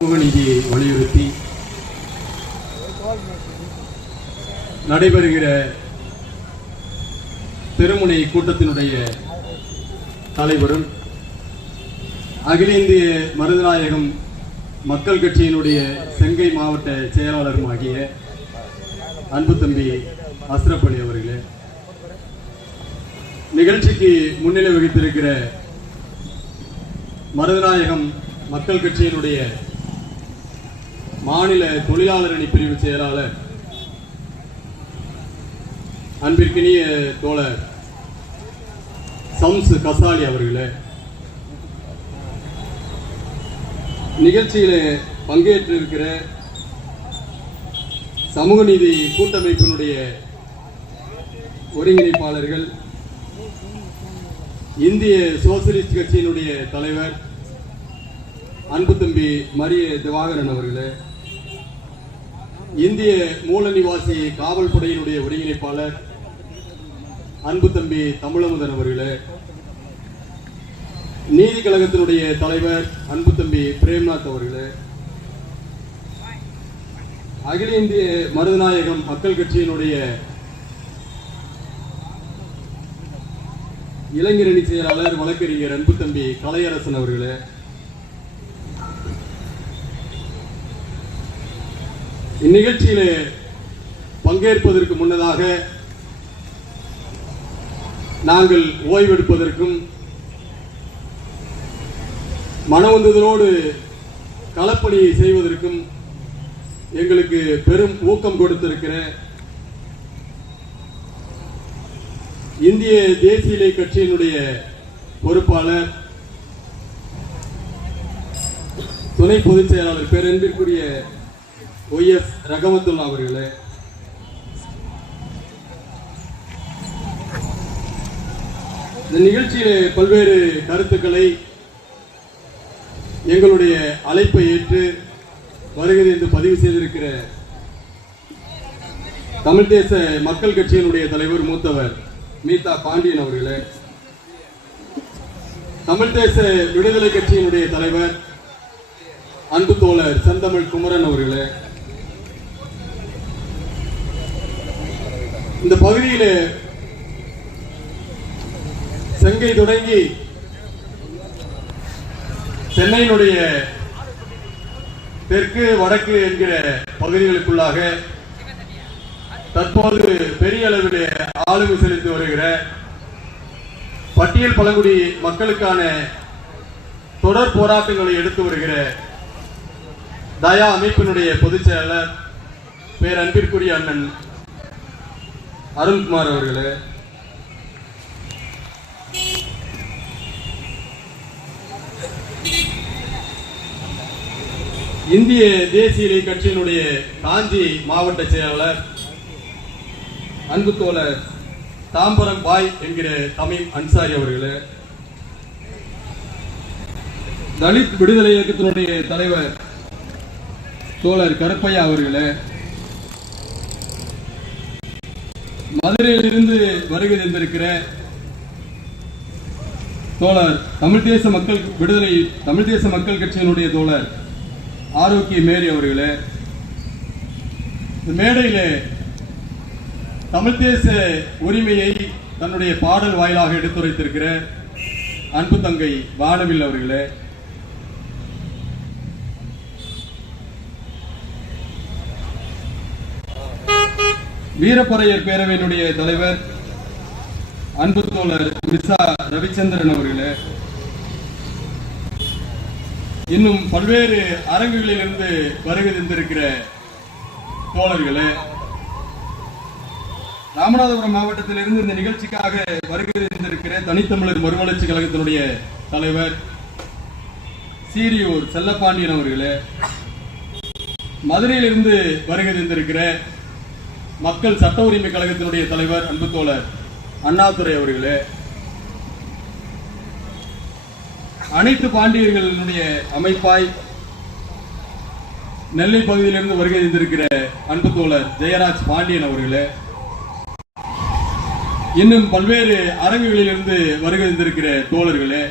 சமூக நீதியை வலியுறுத்தி நடைபெறுகிற திருமுனை கூட்டத்தினுடைய தலைவரும் அகில இந்திய மருதநாயகம் மக்கள் கட்சியினுடைய செங்கை மாவட்ட செயலாளரும் ஆகிய அன்பு தம்பி அஸ்ரப் அவர்களே நிகழ்ச்சிக்கு முன்னிலை வகித்திருக்கிற மருதநாயகம் மக்கள் கட்சியினுடைய மாநில தொழிலாளர் அணி பிரிவு செயலாளர் அன்பிற்கினிய தோழர் சம்ஸ் கசாலி அவர்களே. நிகழ்ச்சியில பங்கேற்றிருக்கிற சமூக நீதி கூட்டமைப்பினுடைய ஒருங்கிணைப்பாளர்கள் இந்திய சோசியலிஸ்ட் கட்சியினுடைய தலைவர் அன்பு தம்பி மரிய திவாகரன் அவர்களே. இந்திய மூல நிவாசி காவல் படையினுடைய ஒருங்கிணைப்பாளர் அன்பு தம்பி தமிழமுதன் அவர்களே நீதி கழகத்தினுடைய தலைவர் அன்பு தம்பி பிரேம்நாத் அவர்களே அகில இந்திய மருதநாயகம் மக்கள் கட்சியினுடைய இளைஞரணி செயலாளர் வழக்கறிஞர் அன்பு தம்பி கலையரசன் அவர்களே இந்நிகழ்ச்சியிலே பங்கேற்பதற்கு முன்னதாக நாங்கள் ஓய்வெடுப்பதற்கும் மனவந்துதலோடு களப்பணியை செய்வதற்கும் எங்களுக்கு பெரும் ஊக்கம் கொடுத்திருக்கிற இந்திய தேசிய இலை கட்சியினுடைய பொறுப்பாளர் துணை பொதுச் செயலாளர் பேரன்பிற்குரிய ஒய் எஸ் ரகமத்துல்லா அவர்களே. இந்த நிகழ்ச்சியிலே பல்வேறு கருத்துக்களை எங்களுடைய அழைப்பை ஏற்று வருகிறது என்று பதிவு செய்திருக்கிற தமிழ் தேச மக்கள் கட்சியினுடைய தலைவர் மூத்தவர் மீதா பாண்டியன் அவர்களே. தமிழ் தேச விடுதலை கட்சியினுடைய தலைவர் அன்பு தோழர் செந்தமிழ் குமரன் அவர்களே. இந்த பகுதியில் செங்கை தொடங்கி சென்னையினுடைய தெற்கு வடக்கு என்கிற பகுதிகளுக்குள்ளாக தற்போது பெரிய அளவில் ஆளுமை செலுத்தி வருகிற பட்டியல் பழங்குடி மக்களுக்கான தொடர் போராட்டங்களை எடுத்து வருகிற தயா அமைப்பினுடைய பொதுச் செயலர் பேரன்பிற்குரிய அண்ணன் அருண்குமார் அவர்களே. இந்திய தேசிய கட்சியினுடைய காஞ்சி மாவட்ட செயலாளர் அன்பு தோழர் தாம்பரம் பாய் என்கிற தமிழ் அன்சாரி அவர்களே. தலித் விடுதலை இயக்கத்தினுடைய தலைவர் தோழர் கருப்பையா அவர்களே. மதுரையிலிருந்து வருகை தந்திருக்கிற தோழர் தமிழ் தேச மக்கள் விடுதலை தமிழ் தேச மக்கள் கட்சியினுடைய தோழர் ஆரோக்கிய மேரி அவர்களே இந்த மேடையிலே தமிழ் தேச உரிமையை தன்னுடைய பாடல் வாயிலாக எடுத்துரைத்திருக்கிற அன்பு தங்கை வானவில் அவர்களே வீரப்பறையர் பேரவையினுடைய தலைவர் அன்பு தோழர் மிசா ரவிச்சந்திரன் அவர்களே இன்னும் பல்வேறு அரங்குகளிலிருந்து வருகை தந்திருக்கிற தோழர்களே ராமநாதபுரம் மாவட்டத்திலிருந்து இந்த நிகழ்ச்சிக்காக வருகை தந்திருக்கிற தனித்தமிழர் மறுமலர்ச்சி கழகத்தினுடைய தலைவர் சீரியூர் செல்லப்பாண்டியன் அவர்களே மதுரையிலிருந்து வருகை தந்திருக்கிற மக்கள் சட்ட உரிமை கழகத்தினுடைய தலைவர் அன்பு தோழர் அண்ணாதுரை அவர்களே. அனைத்து பாண்டியர்களினுடைய அமைப்பாய் நெல்லை பகுதியிலிருந்து வருகை தந்திருக்கிற அன்பு தோழர் ஜெயராஜ் பாண்டியன் அவர்களே. இன்னும் பல்வேறு அரங்குகளிலிருந்து வருகை தந்திருக்கிற தோழர்களே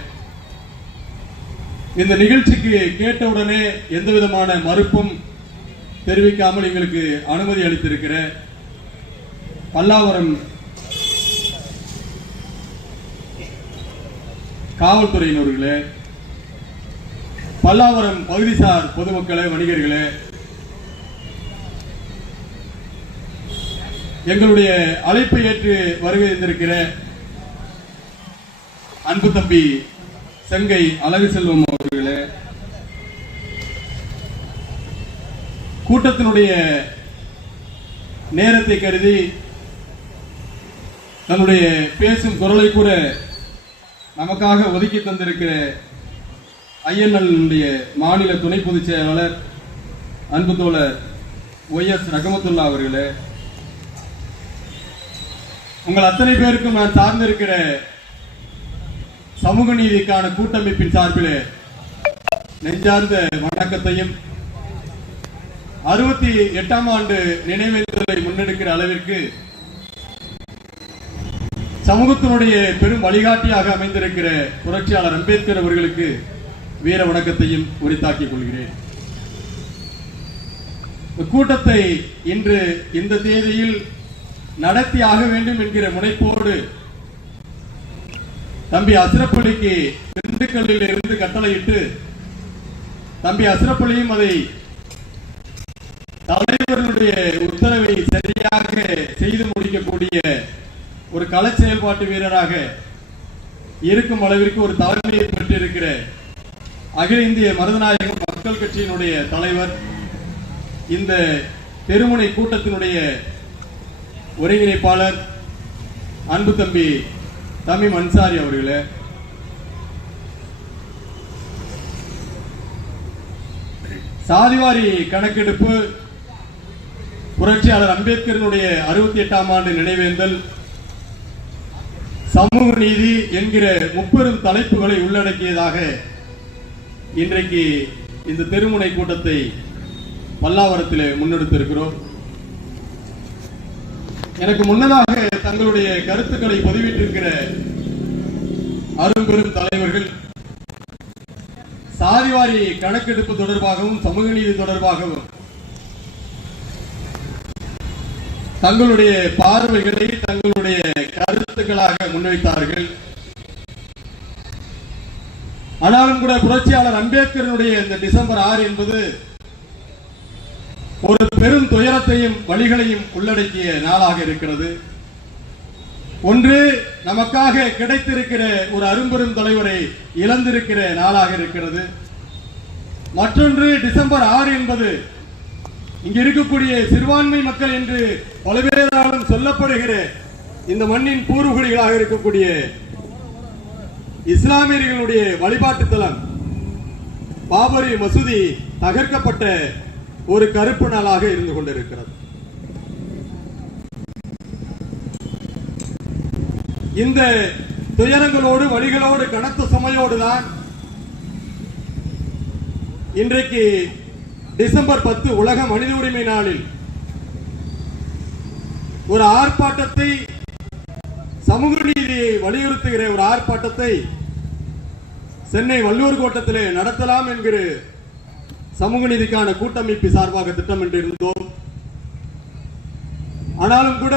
இந்த நிகழ்ச்சிக்கு கேட்டவுடனே எந்த விதமான மறுப்பும் தெரிவிக்காமல் எங்களுக்கு அனுமதி அளித்திருக்கிற பல்லாவரம் காவல்துறையினர்களே பல்லாவரம் பகுதிசார் பொதுமக்களே வணிகர்களே எங்களுடைய அழைப்பை ஏற்று வருகை அன்பு தம்பி செங்கை அழகு செல்வம் அவர்களே கூட்டத்தினுடைய நேரத்தை கருதி தன்னுடைய பேசும் குரலை கூட நமக்காக ஒதுக்கி தந்திருக்கிற ஐஎன்எல்னுடைய மாநில துணை பொதுச் செயலாளர் அன்பு தோழர் ஒய் எஸ் ரகமத்துல்லா அவர்களே. உங்கள் அத்தனை பேருக்கும் நான் சார்ந்திருக்கிற சமூக நீதிக்கான கூட்டமைப்பின் சார்பில் நெஞ்சார்ந்த வணக்கத்தையும் அறுபத்தி எட்டாம் ஆண்டு நினைவேந்தலை முன்னெடுக்கிற அளவிற்கு சமூகத்தினுடைய பெரும் வழிகாட்டியாக அமைந்திருக்கிற புரட்சியாளர் அம்பேத்கர் அவர்களுக்கு வீர வணக்கத்தையும் உரித்தாக்கிக் கொள்கிறேன். கூட்டத்தை இன்று இந்த தேதியில் நடத்தி ஆக வேண்டும் என்கிற முனைப்போடு தம்பி அசிரப்பள்ளிக்கு திண்டுக்கல்லில் இருந்து கட்டளையிட்டு தம்பி அசிரப்பள்ளியும் அதை தலைவர்களுடைய உத்தரவை சரியாக செய்து முடிக்கக்கூடிய ஒரு கலை செயல்பாட்டு வீரராக இருக்கும் அளவிற்கு ஒரு தலைமையை பெற்றிருக்கிற அகில இந்திய மருதநாயகம் மக்கள் கட்சியினுடைய தலைவர் இந்த தெருமுனை கூட்டத்தினுடைய ஒருங்கிணைப்பாளர் அன்பு தம்பி தமிம் அன்சாரி அவர்களே. சாதிவாரி கணக்கெடுப்பு புரட்சியாளர் அம்பேத்கரினுடைய அறுபத்தி எட்டாம் ஆண்டு நினைவேந்தல் சமூக நீதி என்கிற முப்பெரும் தலைப்புகளை உள்ளடக்கியதாக இன்றைக்கு இந்த தெருமுனை கூட்டத்தை பல்லாவரத்தில் முன்னெடுத்திருக்கிறோம். எனக்கு முன்னதாக தங்களுடைய கருத்துக்களை பதிவிட்டிருக்கிற அரும்பெரும் தலைவர்கள் சாதிவாரி கணக்கெடுப்பு தொடர்பாகவும் சமூக நீதி தொடர்பாகவும் தங்களுடைய பார்வைகளை தங்களுடைய கருத்துக்களாக முன்வைத்தார்கள். ஆனாலும் கூட புரட்சியாளர் அம்பேத்கரனுடைய இந்த டிசம்பர் ஆறு என்பது ஒரு பெரும் துயரத்தையும் வழிகளையும் உள்ளடக்கிய நாளாக இருக்கிறது. ஒன்று நமக்காக கிடைத்திருக்கிற ஒரு அரும்பெரும் தலைவரை இழந்திருக்கிற நாளாக இருக்கிறது. மற்றொன்று டிசம்பர் ஆறு என்பது இங்கு இருக்கக்கூடிய சிறுபான்மை மக்கள் என்று பல்வேறாலும் சொல்லப்படுகிற இந்த மண்ணின் பூர்வகுடிகளாக இருக்கக்கூடிய இஸ்லாமியர்களுடைய வழிபாட்டு தலம் பாபரி மசூதி தகர்க்கப்பட்ட ஒரு கருப்பு நாளாக இருந்து கொண்டிருக்கிறது. இந்த துயரங்களோடு வழிகளோடு கனத்த சுமையோடு தான் இன்றைக்கு டிசம்பர் பத்து உலக மனித உரிமை நாளில் ஒரு ஆர்ப்பாட்டத்தை சமூக நீதியை வலியுறுத்துகிற ஒரு ஆர்ப்பாட்டத்தை சென்னை வள்ளுவர் கோட்டத்திலே நடத்தலாம் என்கிற சமூக நீதிக்கான கூட்டமைப்பு சார்பாக திட்டமிட்டிருந்தோம். ஆனாலும் கூட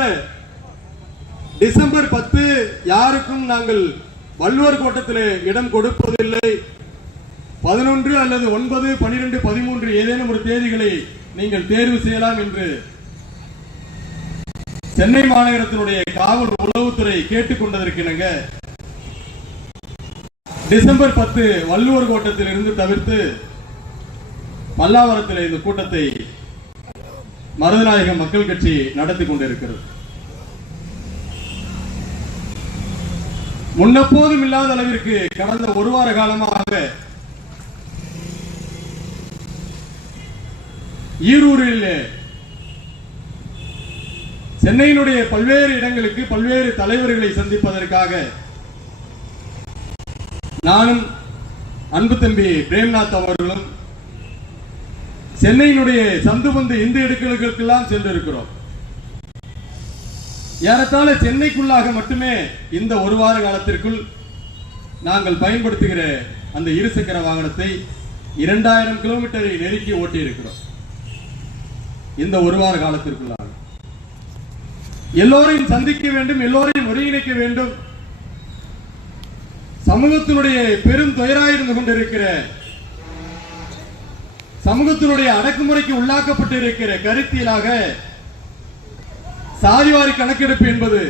டிசம்பர் பத்து யாருக்கும் நாங்கள் வள்ளுவர் கோட்டத்திலே இடம் கொடுப்பதில்லை. பதினொன்று அல்லது ஒன்பது பனிரெண்டு பதிமூன்று ஏதேனும் ஒரு தேதிகளை நீங்கள் தேர்வு செய்யலாம் என்று சென்னை மாநகரத்தினுடைய காவல் உளவுத்துறை கேட்டுக்கொண்டதற்கிணங்க டிசம்பர் பத்து வள்ளுவர் கோட்டத்தில் இருந்து தவிர்த்து பல்லாவரத்தில் இந்த கூட்டத்தை மருதநாயக மக்கள் கட்சி நடத்தி கொண்டிருக்கிறது. முன்னப்போதும் இல்லாத அளவிற்கு கடந்த ஒரு வார காலமாக ஈரூரில் சென்னையினுடைய பல்வேறு இடங்களுக்கு பல்வேறு தலைவர்களை சந்திப்பதற்காக நானும் அன்பு தம்பி பிரேம்நாத் அவர்களும் சென்னையினுடைய சந்து பந்து இந்து இடுக்களுக்கெல்லாம் சென்றிருக்கிறோம்? ஏறத்தாழ சென்னைக்குள்ளாக மட்டுமே இந்த ஒரு வார காலத்திற்குள் நாங்கள் பயன்படுத்துகிற அந்த இருசக்கர வாகனத்தை இரண்டாயிரம் கிலோமீட்டரை நெருக்கி ஓட்டி இருக்கிறோம் இந்த ஒரு வார காலத்திற்குள்ளாக. எல்லோரையும் சந்திக்க வேண்டும் எல்லோரையும் ஒருங்கிணைக்க வேண்டும். சமூகத்தினுடைய பெரும் துயராயிருந்து கொண்டிருக்கிற சமூகத்தினுடைய அடக்குமுறைக்கு உள்ளாக்கப்பட்டு இருக்கிற கருத்தியலாக சாதிவாரி கணக்கெடுப்பு என்பது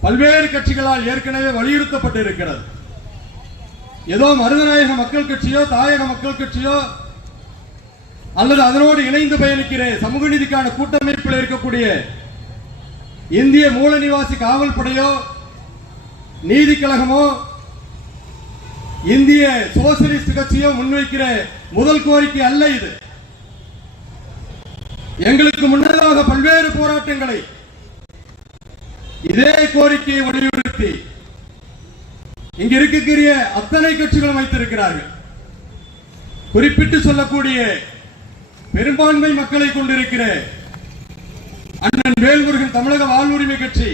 பல்வேறு கட்சிகளால் ஏற்கனவே வலியுறுத்தப்பட்டு இருக்கிறது ஏதோ மருதநாயக மக்கள் கட்சியோ தாயக மக்கள் கட்சியோ அல்லது அதனோடு இணைந்து பயணிக்கிற சமூக நீதிக்கான கூட்டமைப்பில் இருக்கக்கூடிய இந்திய மூல நிவாசி காவல் படையோ நீதி கழகமோ இந்திய சோசியலிஸ்ட் கட்சியோ முன்வைக்கிற முதல் கோரிக்கை அல்ல இது. எங்களுக்கு முன்னதாக பல்வேறு போராட்டங்களை இதே கோரிக்கையை வலியுறுத்தி இங்க இருக்கக்கூடிய அத்தனை கட்சிகளும் வைத்திருக்கிறார்கள். குறிப்பிட்டு சொல்லக்கூடிய பெரும்பான்மை மக்களை கொண்டிருக்கிற அண்ணன் வேல்முருகன் தமிழக வாழ்வுரிமை கட்சி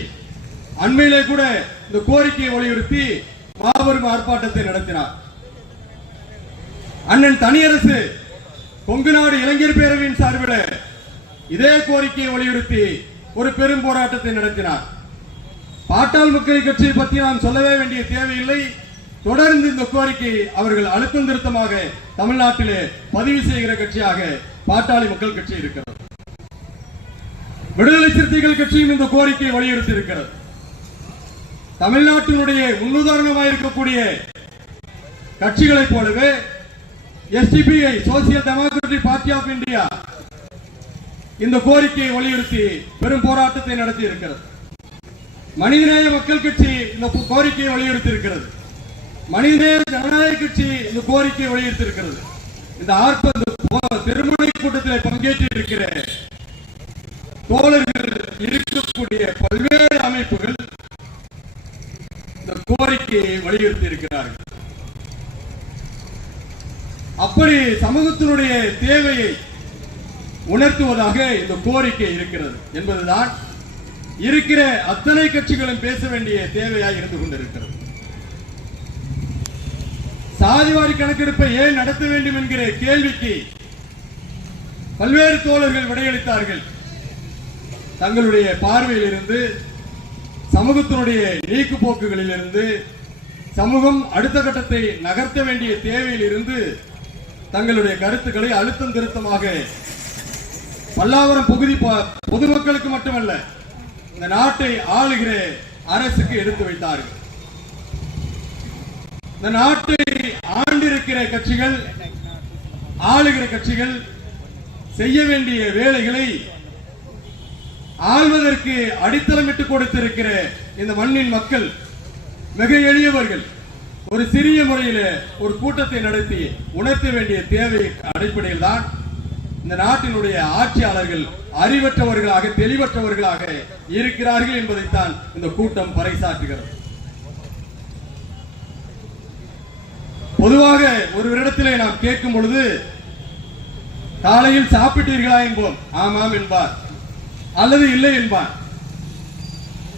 அண்மையிலே கூட இந்த கோரிக்கையை வலியுறுத்தி மாபெரும் ஆர்ப்பாட்டத்தை நடத்தினார். அண்ணன் தனியரசு கொங்கு நாடு இளைஞர் பேரவையின் சார்பில் இதே கோரிக்கையை வலியுறுத்தி ஒரு பெரும் போராட்டத்தை நடத்தினார். பாட்டாள் மக்கள் கட்சியை பற்றி நாம் சொல்லவே வேண்டிய தேவையில்லை. தொடர்ந்து இந்த கோரிக்கை அவர்கள் அழுத்தம் திருத்தமாக தமிழ்நாட்டிலே பதிவு செய்கிற கட்சியாக பாட்டாளி மக்கள் கட்சி இருக்கிறது. விடுதலை சிறுத்தைகள் கட்சியும் இந்த கோரிக்கையை வலியுறுத்தி இருக்கிறது தமிழ்நாட்டினுடைய முன்னுதாரணமாக இருக்கக்கூடிய கட்சிகளைப் போலவே SDPI social democratic party of India இந்த கோரிக்கையை வலியுறுத்தி பெரும் போராட்டத்தை நடத்தி இருக்கிறது மனிதநேய மக்கள் கட்சி இந்த கோரிக்கையை வலியுறுத்தி இருக்கிறது மனிதநேய ஜனநாயக கட்சி இந்த கோரிக்கையை வலியுறுத்தி இருக்கிறது இந்த ஆர்ப்ப இந்த கூட்டத்தில் பங்கேற்று இருக்கிற தோழர்கள் இருக்கக்கூடிய பல்வேறு அமைப்புகள் இந்த கோரிக்கையை வலியுறுத்தி இருக்கிறார்கள் அப்படி சமூகத்தினுடைய தேவையை உணர்த்துவதாக இந்த கோரிக்கை இருக்கிறது. என்பதுதான் இருக்கிற அத்தனை கட்சிகளும் பேச வேண்டிய தேவையாக இருந்து கொண்டிருக்கிறது. சாதிவாரி கணக்கெடுப்பை ஏன் நடத்த வேண்டும் என்கிற கேள்விக்கு பல்வேறு தோழர்கள் விடையளித்தார்கள். தங்களுடைய பார்வையில் இருந்து சமூகத்தினுடைய நீக்கு போக்குகளில் இருந்து சமூகம் அடுத்த கட்டத்தை நகர்த்த வேண்டிய தேவையில் இருந்து தங்களுடைய கருத்துக்களை அழுத்தம் திருத்தமாக பல்லாவரம் பகுதி பொதுமக்களுக்கு மட்டுமல்ல இந்த நாட்டை ஆளுகிற அரசுக்கு எடுத்து வைத்தார்கள். இந்த நாட்டை ஆண்டிருக்கிற கட்சிகள் ஆளுகிற கட்சிகள் செய்ய வேண்டிய வேலைகளை ஆள்வதற்கு அடித்தளமிட்டு கொடுத்திருக்கிற இந்த மண்ணின் மக்கள் மிக எளியவர்கள் ஒரு சிறிய முறையில் ஒரு கூட்டத்தை நடத்தி உணர்த்த வேண்டிய தேவை அடிப்படையில் தான் இந்த நாட்டினுடைய ஆட்சியாளர்கள் அறிவற்றவர்களாக தெளிவற்றவர்களாக இருக்கிறார்கள் என்பதைத்தான் இந்த கூட்டம் பறைசாற்றுகிறது. பொதுவாக ஒருவரிடத்திலே நாம் கேட்கும் பொழுது காலையில் சாப்பிட்டீர்களா என்போம். ஆமாம் என்பார். அல்லது இல்லை என்பான்.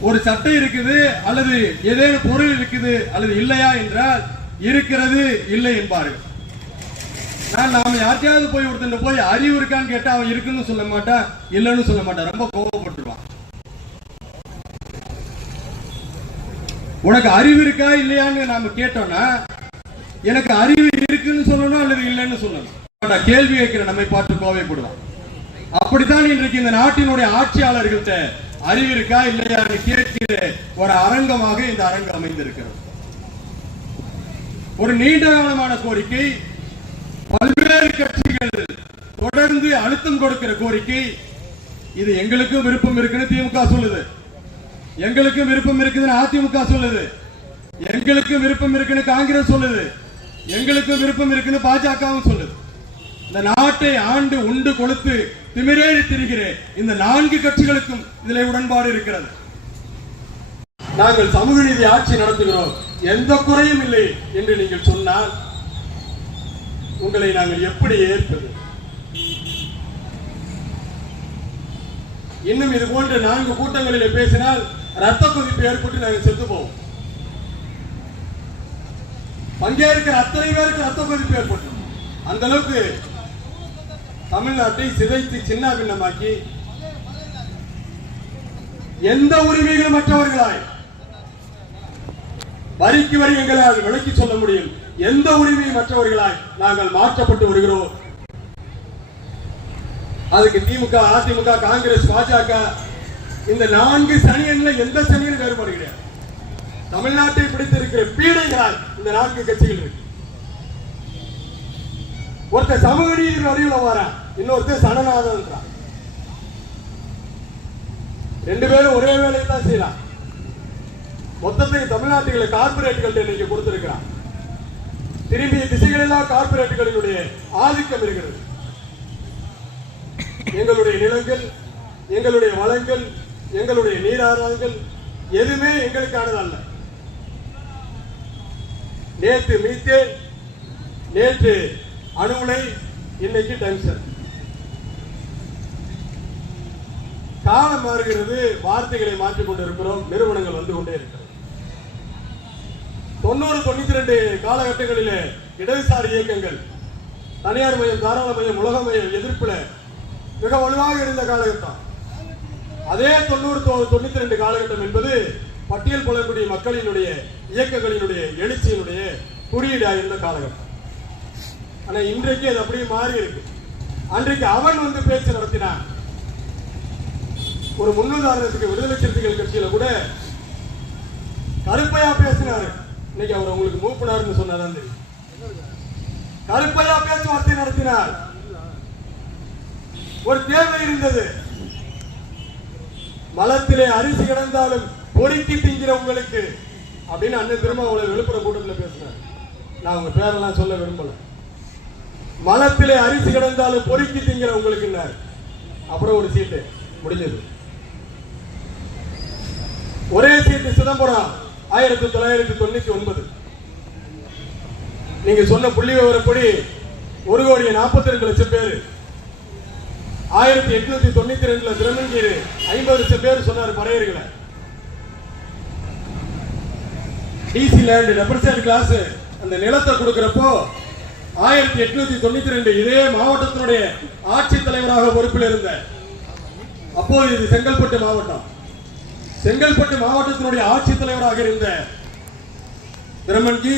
ஒரு சட்டை இருக்குது அல்லது ஏதேனும் பொருள் இருக்குது அல்லது இல்லையா என்றால் இருக்கிறது இல்லை என்பார்கள். நான் நாம யார்கிட்டயாவது போய் ஒருத்தன் போய் அறிவு இருக்கான்னு கேட்டா அவன் இருக்குன்னு சொல்ல மாட்டான் இல்லைன்னு சொல்ல மாட்டான். ரொம்ப கோபப்பட்டுருவான் உனக்கு அறிவு இருக்கா இல்லையான்னு நாம கேட்டோம்னா எனக்கு அறிவு இருக்குன்னு சொல்லணும் அல்லது இல்லைன்னு சொல்லணும். கேள்வி கேட்கிற நம்மை பார்த்து கோவைப்படுவான். அப்படித்தான் இன்றைக்கு இந்த நாட்டினுடைய ஆட்சியாளர்கள்ட்ட அறிவு இருக்கா இல்லையா கேட்கிற ஒரு அரங்கமாக இந்த அரங்கம் அமைந்திருக்கிறது. ஒரு நீண்ட காலமான கோரிக்கை பல்வேறு கட்சிகள் தொடர்ந்து அழுத்தம் கொடுக்கிற கோரிக்கை இது எங்களுக்கும் விருப்பம் இருக்குன்னு திமுக சொல்லுது. எங்களுக்கும் விருப்பம் இருக்குதுன்னு அதிமுக சொல்லுது. எங்களுக்கும் விருப்பம் இருக்குன்னு காங்கிரஸ் சொல்லுது. எங்களுக்கும் விருப்பம் இருக்குன்னு பாஜகவும் சொல்லுது. இந்த நாட்டை ஆண்டு உண்டு கொளுத்து திமிரேறி திரிகிறேன் இந்த நான்கு கட்சிகளுக்கும் இதில் உடன்பாடு இருக்கிறது. நாங்கள் சமூக நீதி ஆட்சி நடத்துகிறோம். எந்த குறையும் இல்லை என்று நீங்கள் சொன்னால் உங்களை நாங்கள் எப்படி ஏற்பது? இன்னும் இது போன்ற நான்கு கூட்டங்களிலே பேசினால் ரத்த கொதிப்பு ஏற்பட்டு நாங்கள் செத்து போவோம் பங்கேற்கிற அத்தனை பேருக்கு ரத்த கொதிப்பு ஏற்பட்டு அந்த அளவுக்கு தமிழ்நாட்டை சிதைத்து சின்ன பின்னமாக்கி எந்த உரிமைகளும் மற்றவர்களாய் வரிக்கு வரி எங்களால் விளக்கி சொல்ல முடியும். எந்த உரிமையும் மற்றவர்களாய் நாங்கள் மாற்றப்பட்டு வருகிறோம். அதுக்கு திமுக அதிமுக காங்கிரஸ் பாஜக இந்த நான்கு சனியன்ல எந்த சனியனும் வேறுபாடு கிடையாது தமிழ்நாட்டை பிடித்திருக்கிற பீடைகளால் இந்த நான்கு கட்சிகள் இருக்கு. ஒருத்தர் சமூக நீதி அறிவுல வரான் இன்னொருத்தர் சனநாதன்றான் ரெண்டு பேரும் ஒரே வேலையை தான் செய்யலாம் மொத்தத்தை தமிழ்நாட்டுகளை கார்பரேட்டுகள் இன்னைக்கு கொடுத்திருக்கிறான். திரும்பிய திசைகளெல்லாம் கார்பரேட்டுகளினுடைய ஆதிக்கம் இருக்கிறது. எங்களுடைய நிலங்கள் எங்களுடைய வளங்கள் எங்களுடைய நீராதாரங்கள் எதுவுமே எங்களுக்கானது அல்ல. நேற்று மீத்தேன் நேற்று அணுகுலை இன்னைக்கு டென்ஷன் காலம் மாறுகிறது வார்த்தைகளை மாற்றிக் கொண்டிருக்கிறோம் நிறுவனங்கள் வந்து கொண்டே இருக்கிறது. தொண்ணூறு தொண்ணூத்தி ரெண்டு காலகட்டங்களிலே இடதுசாரி இயக்கங்கள் தனியார் மையம் தாராள மையம் உலக மையம் எதிர்ப்புல மிக வலுவாக இருந்த காலகட்டம். அதே தொண்ணூறு தொண்ணூத்தி ரெண்டு காலகட்டம் என்பது பட்டியல் புலக்கூடிய மக்களினுடைய இயக்கங்களினுடைய எழுச்சியினுடைய குறியீடாக இருந்த காலகட்டம். ஆனா இன்றைக்கு அது அப்படியே மாறி இருக்கு அன்றைக்கு அவன் வந்து பேச்சு நடத்தினான். ஒரு முன்னுதாரணத்துக்கு விடுதலை சிறுத்தைகள் கட்சியில கூட கருப்பையா பேசினாரு. இன்னைக்கு அவர் உங்களுக்கு மூப்பினாருன்னு சொன்னாதான் தெரியும். கருப்பையா பேச்சுவார்த்தை நடத்தினார். ஒரு தேவை இருந்தது. மலத்திலே அரிசி கிடந்தாலும் பொறுக்கி திங்கிற உங்களுக்கு அப்படின்னு அண்ணன் திரும்ப அவளை விழுப்புரம் கூட்டத்தில் பேசினார். நான் உங்க பேரெல்லாம் சொல்ல விரும்பல. மலத்திலே அரிசி கிடந்தாலும் பொறுக்கி திங்கிற உங்களுக்கு அப்புறம் ஒரு சீட்டு. முடிஞ்சது. ஒரே சீட்டு சிதம்பரம் ஆயிரத்தி தொள்ளாயிரத்தி தொண்ணூத்தி ஒன்பது. நீங்க சொன்ன புள்ளி விவரப்படி ஒரு கோடி நாற்பத்தி ரெண்டு லட்சம் பேர். ஆயிரத்தி எட்நூத்தி தொண்ணூத்தி ரெண்டுல திருமங்கீர் ஐம்பது லட்சம் பேர் சொன்னார் பறையர்களை டிசி லேண்ட் ரெப்ரசன்ட் கிளாஸ் அந்த நிலத்தை கொடுக்கிறப்போ ஆயிரத்தி எட்நூத்தி தொண்ணூத்தி ரெண்டு இதே மாவட்டத்தினுடைய ஆட்சித் தலைவராக பொறுப்பில் இருந்த அப்போது இது செங்கல்பட்டு மாவட்டம். செங்கல்பட்டு மாவட்டத்தினுடைய ஆட்சித் தலைவராக இருந்த பிரம்மன்கி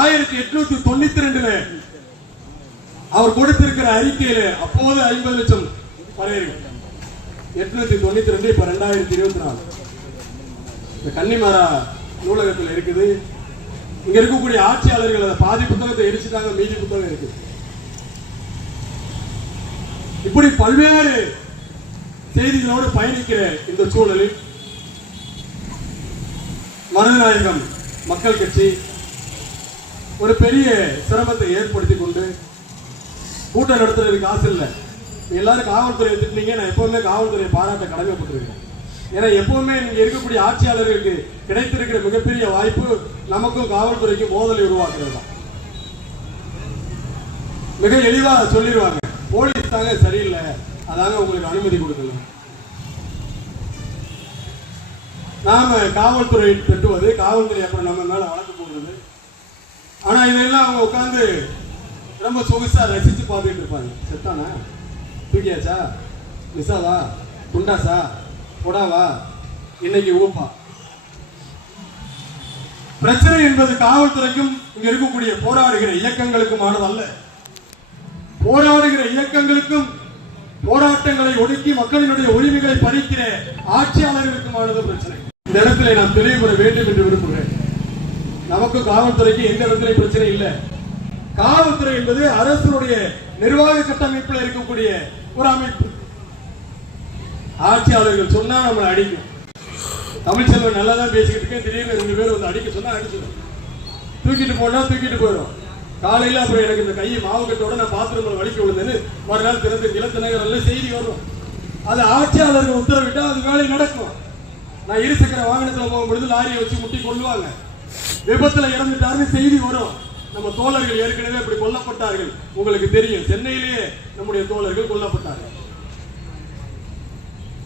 ஆயிரத்தி எட்நூத்தி தொண்ணூத்தி ரெண்டுல அவர் கொடுத்திருக்கிற அறிக்கையில அப்போது ஐம்பது லட்சம் பறையர்கள் எட்நூத்தி தொண்ணூத்தி ரெண்டு இப்ப ரெண்டாயிரத்தி இருபத்தி நாலு இந்த கன்னிமாரா நூலகத்தில் இருக்குது. இங்க இருக்கக்கூடிய ஆட்சியாளர்கள் அதை பாதி புத்தகத்தை எரிச்சுட்டாங்க மீதி புத்தகம் இருக்கு. இப்படி பல்வேறு செய்திகளோடு பயணிக்கிற இந்த சூழலில் மனநாயகம் மக்கள் கட்சி ஒரு பெரிய சிரமத்தை ஏற்படுத்தி கொண்டு கூட்டம் நடத்துறதுக்கு ஆசை இல்லை. எல்லாரும் காவல்துறையை திட்டினீங்க நான் எப்பவுமே காவல்துறையை பாராட்ட கடமைப்பட்டிருக்கேன். ஏன்னா எப்பவுமே நீங்க இருக்கக்கூடிய ஆட்சியாளர்களுக்கு கிடைத்திருக்கிற மிகப்பெரிய வாய்ப்பு நமக்கும் காவல்துறைக்கும் மோதலை உருவாக்குறது தான். மிக எளிதாக சொல்லிடுவாங்க போலீஸ் தாங்க சரியில்லை. அதாங்க உங்களுக்கு அனுமதி கொடுக்கணும். நாம காவல்துறை கட்டுவது காவல்துறை அப்புறம் நம்ம மேலே வழக்கு போடுறது. ஆனால் இதெல்லாம் அவங்க உட்காந்து ரொம்ப சொகுசாக ரசிச்சு பார்த்துட்டு இருப்பாங்க. செத்தானா? தூக்கியாச்சா? மிஸ்ஸாவா? குண்டாசா? புடாவா? இன்னைக்கு ஊப்பா. பிரச்சனை என்பது காவல்துறைக்கும் இங்க இருக்கக்கூடிய போராடுகிற இயக்கங்களுக்குமானது அல்ல போராடுகிற இயக்கங்களுக்கும் போராட்டங்களை ஒடுக்கி மக்களினுடைய உரிமைகளை பறிக்கிற ஆட்சியாளர்களுக்குமானது பிரச்சனை. இந்த இடத்துல நான் தெளிவுபட வேண்டும் என்று விரும்புகிறேன். நமக்கு காவல்துறைக்கு எந்த இடத்துல பிரச்சனை இல்லை. காவல்துறை என்பது அரசுடைய நிர்வாக கட்டமைப்பில் இருக்கக்கூடிய ஒரு அமைப்பு. ஆட்சியாளர்கள் சொன்னா நம்மளை அடிக்கும். தமிழ்ச்செல்வன் நல்லா தான் பேசிக்கிட்டு இருக்கேன். திடீர்னு ரெண்டு பேரும் வந்து அடிக்க சொன்னா அடிச்சிடும் தூக்கிட்டு போனா தூக்கிட்டு போயிடும் காலையில அப்புறம் எனக்கு இந்த கையை மாவு கட்டோட நான் பாத்ரூமில் வலிக்க விழுந்தேன்னு மறுநாள் திறந்து நிலத்து நகரல்ல செய்தி வரும். அது ஆட்சியாளர்கள் உத்தரவிட்டா அது வேலை நடக்கும். நான் இருசக்கர வாகனத்துல போகும்பொழுது லாரியை வச்சு முட்டி கொள்ளுவாங்க. விபத்துல இறந்துட்டாருன்னு செய்தி வரும். நம்ம தோழர்கள் ஏற்கனவே இப்படி கொல்லப்பட்டார்கள். உங்களுக்கு தெரியும். சென்னையிலேயே நம்முடைய தோழர்கள் கொல்லப்பட்டார்கள்.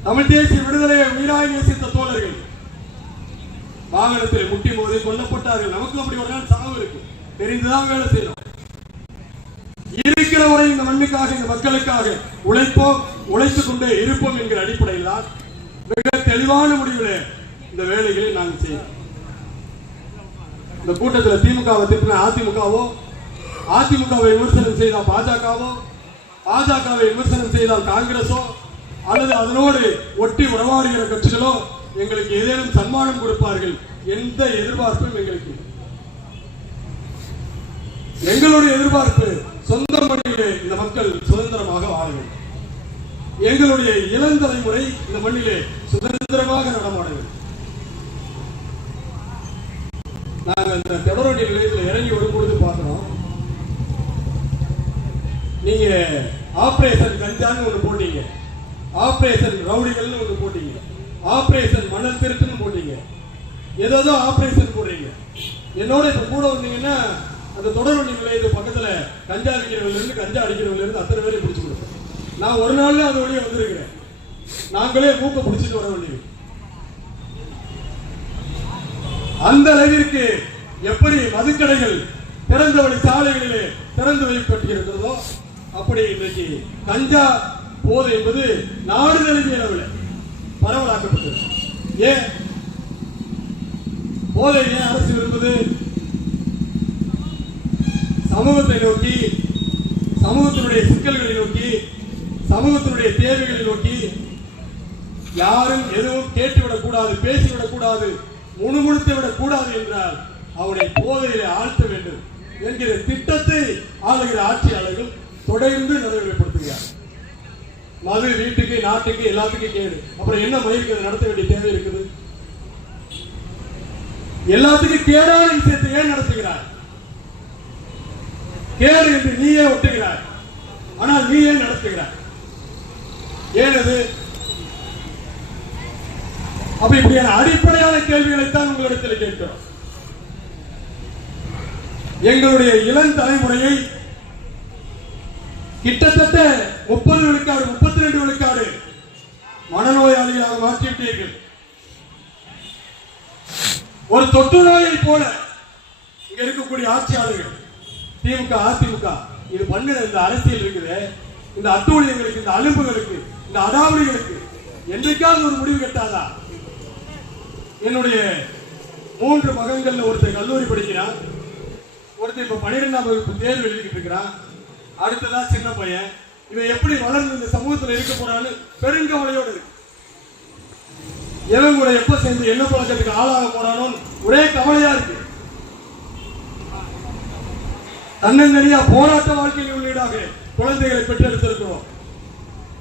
தமிழ் தேசிய விடுதலையை உயிராய் நேசித்த தோழர்கள் வாகனத்தில் முட்டி போது கொல்லப்பட்டார்கள். நமக்கு அப்படி ஒரு நாள் சாவு இருக்கு. தெரிந்துதான் வேலை செய்யணும். இருக்கிற வரை இந்த மண்ணுக்காக இந்த மக்களுக்காக உழைப்போம் உழைத்துக் கொண்டே இருப்போம் என்கிற அடிப்படையில் தான் தெளிவான முடிவில் இந்த வேலைகளை நாங்கள் செய்யணும் இந்த கூட்டத்தில் திமுகவை திட்டின அதிமுகவோ அதிமுகவை விமர்சனம் செய்தால் பாஜகவோ பாஜகவை விமர்சனம் செய்தால் காங்கிரஸோ அல்லது அதனோடு ஒட்டி உறவாடுகிற கட்சிகளோ எங்களுக்கு ஏதேனும் சன்மானம் கொடுப்பார்கள் எந்த எதிர்பார்ப்பும் எங்களுக்கு எங்களுடைய எதிர்பார்ப்பு சொந்த மொழியிலே இந்த மக்கள் சுதந்திரமாக வாழ வேண்டும் எங்களுடைய இளம் தலைமுறை இந்த மண்ணிலே சுதந்திரமாக நடமாட வேண்டும் நாங்க இந்த தொடர்வண்டி நிலையத்தில் இறங்கி வரும்பொழுது பார்க்கிறோம் நீங்க ஆபரேஷன் கஞ்சான்னு ஒன்று போட்டீங்க. ஆபரேஷன் ரவுடிகள்னு ஒன்று போட்டீங்க. ஆபரேஷன் மணல் திருட்டுன்னு போட்டீங்க. ஏதாவது ஆபரேஷன் போடுறீங்க. என்னோட இப்ப கூட வந்தீங்கன்னா அந்த தொடர்வண்டி நிலையத்து பக்கத்துல கஞ்சா விற்கிறவங்க இருந்து கஞ்சா அடிக்கிறவங்க இருந்து அத்தனை பேரையும் பிடிச்சிக்கணும் நான் ஒரு நாள்ல அது வழியே வந்திருக்கிறேன். நாங்களே மூக்க பிடிச்சிட்டு வர வேண்டியது அந்த அளவிற்கு எப்படி மதுக்கடைகள் திறந்த வழி சாலைகளிலே திறந்து வைக்கப்பட்டிருக்கிறதோ அப்படி இன்றைக்கு கஞ்சா போது என்பது நாடு தழுவிய அளவில் பரவலாக்கப்பட்டது ஏன்? போதை ஏன் அரசு விரும்புது சமூகத்தை நோக்கி சமூகத்தினுடைய சிக்கல்களை நோக்கி சமூகத்தினுடைய தேவைகளை நோக்கி யாரும் எதுவும் கேட்டுவிடக் கூடாது பேசிவிடக் கூடாது முணுமுணுத்து விடக் கூடாது என்றால் அவனை போதையிலே ஆழ்த்த வேண்டும் என்கிற திட்டத்தை ஆளுகிற ஆட்சியாளர்கள் தொடர்ந்து நடைமுறைப்படுத்துகிறார் மது வீட்டுக்கு நாட்டுக்கு எல்லாத்துக்கும் கேடு. அப்புறம் என்ன மயிர்களை நடத்த வேண்டிய தேவை இருக்குது? எல்லாத்துக்கும் கேடான விஷயத்தை ஏன் நடத்துகிறார்? கேடு என்று நீயே ஒட்டுகிறார் ஆனால் நீயே நடத்துகிறார் ஏன் அப்ப இப்படியான அடிப்படையான கேள்விகளைத்தான் உங்களிடத்தில் கேட்கிறோம். எங்களுடைய இளம் தலைமுறையை கிட்டத்தட்ட முப்பது விழுக்காடு முப்பத்தி ரெண்டு விழுக்காடு மனநோயாளிகளாக மாற்றிவிட்டீர்கள். ஒரு தொற்று நோயை போல இங்க இருக்கக்கூடிய ஆட்சியாளர்கள் திமுக அதிமுக இது பண்ணுற இந்த அரசியல் இருக்குது. இந்த அட்டூழியங்களுக்கு இந்த அலும்புகளுக்கு இந்த அடாவடிகளுக்கு என்றைக்காவது ஒரு முடிவு கட்டாதா? என்னுடைய மூன்று மகன்கள்ல ஒருத்தர் கல்லூரி படிக்கிறான். ஒருத்தர் இப்ப பன்னிரெண்டாம் வகுப்பு தேர்வு எழுதிக்கிட்டு இருக்கிறான். அடுத்ததா சின்ன பையன். இவன் எப்படி வளர்ந்து இந்த சமூகத்துல இருக்க போறான்னு பெருங்கவலையோடு இருக்கு. எவன் கூட எப்ப சேர்ந்து என்ன பழக்கத்துக்கு ஆளாக போறானோன்னு ஒரே கவலையா இருக்கு. தன்னந்தனியா போராட்ட வாழ்க்கையில் உள்ளீடாக குழந்தைகளை பெற்றெடுத்திருக்கிறோம்.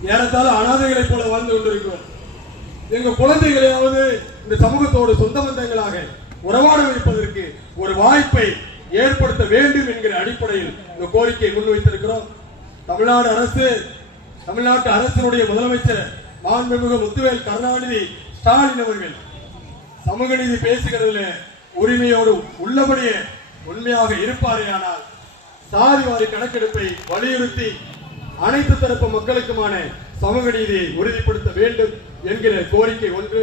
ஏறத்தாழ அனாதைகளைப் போல வாழ்ந்து கொண்டிருக்கிறோம். எங்க குழந்தைகளையாவது இந்த சமூகத்தோடு சொந்த பந்தங்களாக உறவாட வைப்பதற்கு ஒரு வாய்ப்பை ஏற்படுத்த வேண்டும் என்கிற அடிப்படையில் இந்த கோரிக்கையை முன்வைத்திருக்கிறோம் தமிழ்நாடு அரசு தமிழ்நாட்டு அரசினுடைய முதலமைச்சர் மாண்புமிகு முத்துவேல் கருணாநிதி ஸ்டாலின் அவர்கள் சமூக நீதி பேசுகிறதுல உரிமையோடு உள்ளபடியே உண்மையாக இருப்பாரேயானால் சாதிவாரி கணக்கெடுப்பை வலியுறுத்தி அனைத்து தரப்பு மக்களுக்குமான சமூக நீதியை உறுதிப்படுத்த வேண்டும் என்கிற கோரிக்கை ஒன்று.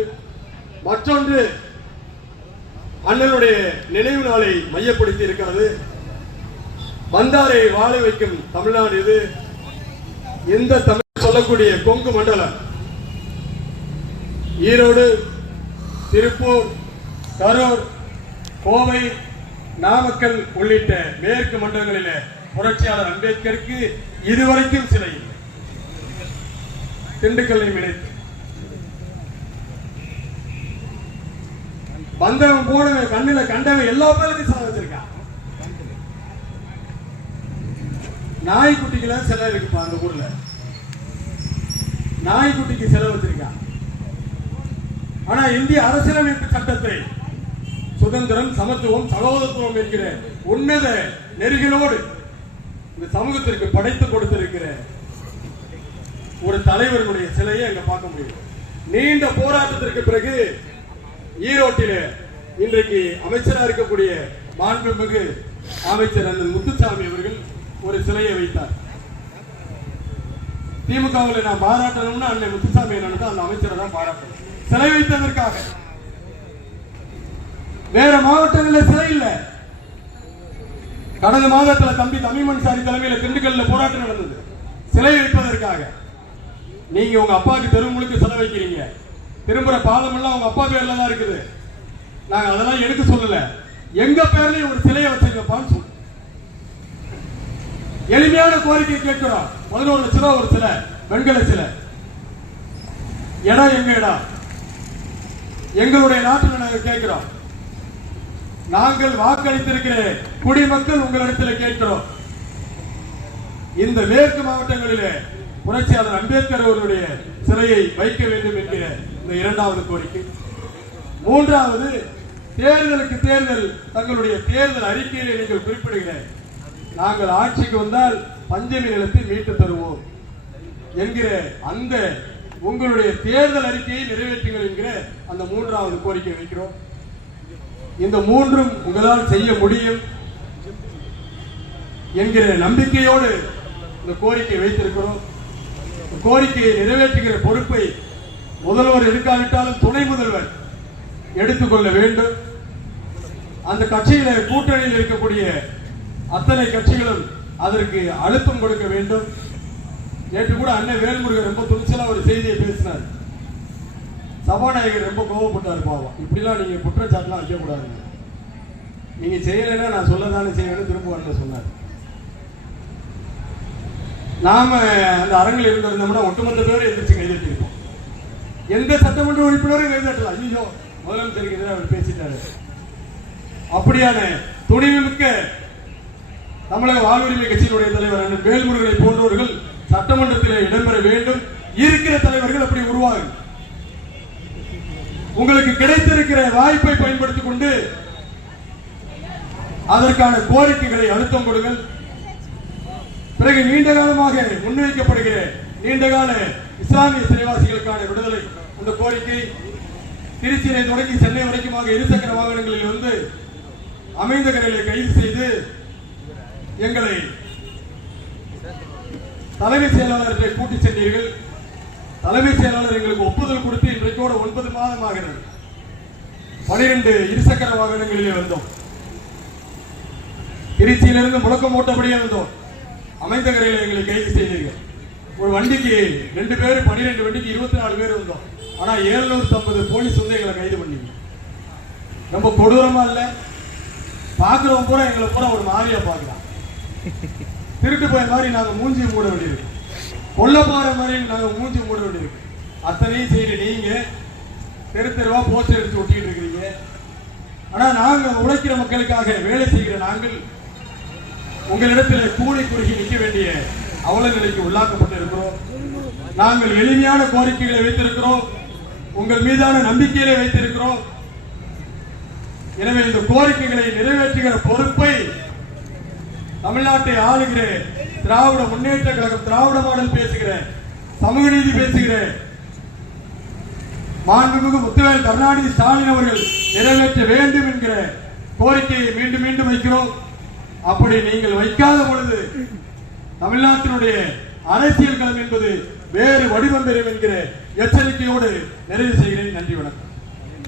மற்றொன்று அண்ணனுடைய நினைவு நாளை மையப்படுத்தி இருக்கிறது. வந்தாரை வாழ வைக்கும் தமிழ்நாடு இது. இந்த தமிழ் சொல்லக்கூடிய கொங்கு மண்டலம் ஈரோடு திருப்பூர் கரூர் கோவை நாமக்கல் உள்ளிட்ட மேற்கு மண்டலங்களில் புரட்சியாளர் அம்பேத்கருக்கு இதுவரைக்கும் சிலை இல்லை. திண்டுக்கல்லை இணைத்து வந்தவன் போனவன் கண்ணுல கண்டவன் எல்லா பேருக்கும் சிலை வச்சிருக்கான். நாய்க்குட்டிக்கெல்லாம் சிலை இருக்குப்பா அந்த ஊர்ல. நாய்க்குட்டிக்கு சிலை வச்சிருக்கான். ஆனா இந்திய அரசியலமைப்பு சட்டத்தை சுதந்திரம் சமத்துவம் சகோதரத்துவம் என்கிற உன்னத நெறிகளோடு இந்த சமூகத்திற்கு படைத்து கொடுத்திருக்கிற ஒரு தலைவர்களுடைய சிலையை அங்க பார்க்க முடியும் நீண்ட போராட்டத்திற்கு பிறகு ஈரோட்டில இன்றைக்கு அமைச்சராக இருக்கக்கூடிய மாண்புமிகு அமைச்சர் அண்ணன் முத்துசாமி அவர்கள் ஒரு சிலையை வைத்தார். திமுகவில் நான் பாராட்டணும்னா அண்ணன் முத்துசாமி அண்ணனுக்கு அந்த அமைச்சரை தான் பாராட்டணும். சிலை வைத்ததற்காக. வேற மாவட்டங்களில் சிலை இல்ல. கடந்த மாதத்துல தம்பி தமிழ் மன்சாரி தலைமையில திண்டுக்கல்ல போராட்டம் நடந்தது. சிலை வைப்பதற்காக நீங்க உங்க அப்பாவுக்கு தெருவுங்களுக்கு செலவழிக்கிறீங்க திரும்புற பாலம் எல்லாம் உங்க அப்பா பேர்ல தான் இருக்குது. நாங்க அதெல்லாம் எடுக்க சொல்லல. எங்க பேர்லயும் ஒரு சிலையை வச்சிருக்கப்பான்னு சொல்லு எளிமையான கோரிக்கை கேட்கிறோம். பதினோரு லட்சம் ரூபா ஒரு சிலை வெண்கல சிலை. இடம் எங்க இடம் எங்களுடைய நாட்டில் நாங்கள் கேட்கிறோம். நாங்கள் வாக்களித்திருக்கிறேன். குடிமக்கள் உங்களிடத்தில் கேட்கிறோம். இந்த மேற்கு மாவட்டங்களிலே புரட்சியாளர் அம்பேத்கர் அவர்களுடைய சிலையை வைக்க வேண்டும் என்கிற இந்த இரண்டாவது கோரிக்கை. மூன்றாவது தேர்தலுக்கு தேர்தல் தங்களுடைய தேர்தல் அறிக்கையிலே நீங்கள் குறிப்பிடுகிற நாங்கள் ஆட்சிக்கு வந்தால் பஞ்சமி நிலத்தை மீட்டு தருவோம் என்கிற அந்த உங்களுடைய தேர்தல் அறிக்கையை நிறைவேற்றுங்கள் என்கிற அந்த மூன்றாவது கோரிக்கை வைக்கிறோம். இந்த மூன்றும் உங்களால் செய்ய முடியும் என்கிற நம்பிக்கையோடு இந்த கோரிக்கை வைத்திருக்கிறோம். இந்த கோரிக்கையை நிறைவேற்றுகிற பொறுப்பை முதல்வர் இருக்காவிட்டாலும் துணை முதல்வர் எடுத்துக்கொள்ள வேண்டும். அந்த கட்சியில கூட்டணியில் இருக்கக்கூடிய அத்தனை கட்சிகளும் அதற்கு அழுத்தம் கொடுக்க வேண்டும். நேற்று கூட அண்ணன் வேல்முருகன் ரொம்ப துணிச்சலா ஒரு செய்தியை பேசினார். சபாநாயகர் ரொம்ப கோவப்பட்டார் பாவம். இப்படிலாம் நீங்க குற்றச்சாட்டுலாம் வைக்க நீங்கள் நீங்க செய்யலைன்னா நான் சொல்ல தானே செய்வேன்னு திரும்ப வரல சொன்னார். நாம அந்த அரங்கில் இருந்திருந்தோம்னா ஒட்டுமொத்த பேரும் எந்திரிச்சு கைதட்டிருப்போம் எந்த சட்டமன்ற உறுப்பினரும் கைதட்டலாம் ஐயோ முதலமைச்சருக்கு எதிராக அவர் பேசிட்டாரு. அப்படியான துணிவுமிக்க தமிழக வாழ்வுரிமை கட்சியினுடைய தலைவர் அண்ணன் வேல்முருகனை போன்றவர்கள் சட்டமன்றத்தில் இடம்பெற வேண்டும். இருக்கிற தலைவர்கள் அப்படி உருவாகும் உங்களுக்கு கிடைத்திருக்கிற வாய்ப்பை பயன்படுத்திக் கொண்டு அதற்கான கோரிக்கைகளை அழுத்தம் கொடுங்கள். பிறகு நீண்ட காலமாக முன்வைக்கப்படுகிற நீண்டகால இஸ்லாமிய சிறைவாசிகளுக்கான விடுதலை அந்த கோரிக்கை திருச்சியை தொடங்கி சென்னை வரைக்குமாக இருசக்கர வாகனங்களில் வந்து அமைந்த கரையில கைது செய்து எங்களை தலைமை செயலாளர்களை கூட்டி சென்றீர்கள். தலைமை செயலாளர் எங்களுக்கு ஒப்புதல் கொடுத்து இன்றைக்கோடு ஒன்பது மாதம் ஆகிறது பனிரெண்டு இருசக்கர வாகனங்களிலே வந்தோம். திருச்சியிலிருந்து முழக்கம் போட்டபடியே வந்தோம். அமைந்த கரையில் எங்களை கைது செய்தீர்கள். ஒரு வண்டிக்கு ரெண்டு பேர் பனிரெண்டு வண்டிக்கு இருபத்தி நாலு பேர் வந்தோம். ஆனா ஏழுநூத்தி ஐம்பது போலீஸ் வந்து எங்களை கைது பண்ணீங்க. ரொம்ப கொடூரமா இல்ல? பாக்குறவங்க பூரா எங்களை பூரா ஒரு மாதிரியா பாக்குறான் திருட்டு போய் மாதிரி நாங்க மூஞ்சி மூட வேண்டியிருக்கு. கொல்ல போகிற மாதிரி நாங்கள் மூஞ்சி மூட வேண்டியிருக்கு அத்தனையும் செய்யற நீங்கள் தெரு தெருவாக போஸ்டர் எடுத்து ஒட்டிட்டு இருக்கிறீங்க. ஆனால் நாங்கள் உழைக்கிற மக்களுக்காக வேலை செய்கிற நாங்கள் உங்களிடத்தில் கூலி குறுகி நிற்க வேண்டிய அவல நிலைக்கு உள்ளாக்கப்பட்டு இருக்கிறோம். நாங்கள் எளிமையான கோரிக்கைகளை வைத்திருக்கிறோம். உங்கள் மீதான நம்பிக்கையிலே வைத்திருக்கிறோம். எனவே இந்த கோரிக்கைகளை நிறைவேற்றுகிற பொறுப்பை தமிழ்நாட்டை ஆளுகிற திராவிட முன்னேற்ற கழகம் திராவிட மாடல் பேசுகிறேன். சமூக நீதி பேசுகிறேன். மாண்புமிகு முத்துவேல் கருணாநிதி ஸ்டாலின் அவர்கள் நிறைவேற்ற வேண்டும் என்கிற கோரிக்கையை மீண்டும் மீண்டும் வைக்கிறோம். அப்படி நீங்கள் வைக்காத பொழுது தமிழ்நாட்டினுடைய அரசியல் களம் என்பது வேறு வடிவம் பெறும் என்கிற எச்சரிக்கையோடு நிறைவு செய்கிறேன். நன்றி வணக்கம்.